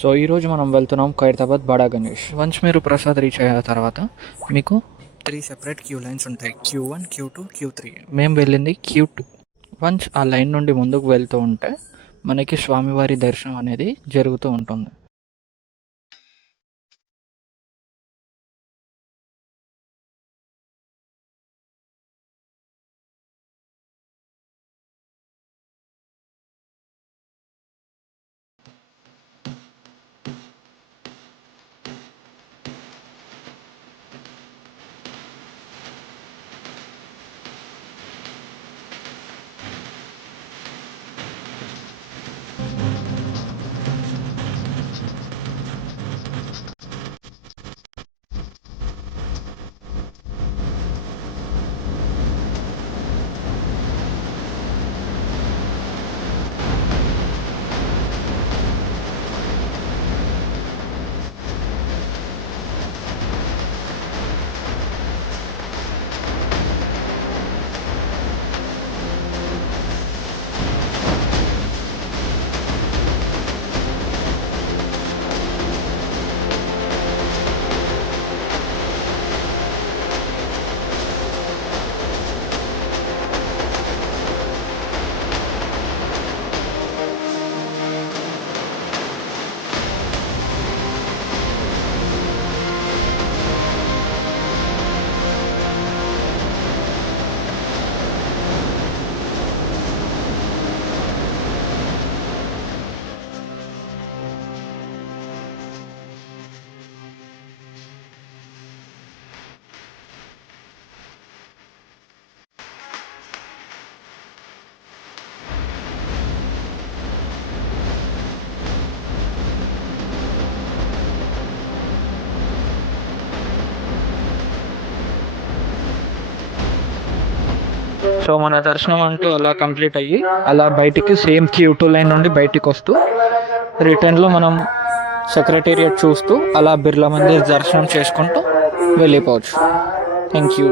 సో ఈరోజు మనం వెళ్తున్నాం ఖైరతాబాద్ బడా గణేష్. వన్స్ మీరు ప్రసాద్ రీచ్ అయిన తర్వాత మీకు 3 సెపరేట్ క్యూ లైన్స్ ఉంటాయి. Q1, Q2, Q3. మేము వెళ్ళింది Q2. వన్స్ ఆ లైన్ నుండి ముందుకు వెళ్తూ ఉంటే మనకి స్వామివారి దర్శనం అనేది జరుగుతూ ఉంటుంది. సో మన దర్శనం అంటూ అలా కంప్లీట్ అయ్యి అలా బయటికి సేమ్ Q2 లైన్ నుండి బయటికి వస్తూ రిటర్న్లో మనం సెక్రటేరియట్ చూస్తూ అలా బిర్లా మందిర్ దర్శనం చేసుకుంటూ వెళ్ళిపోవచ్చు. Thank you.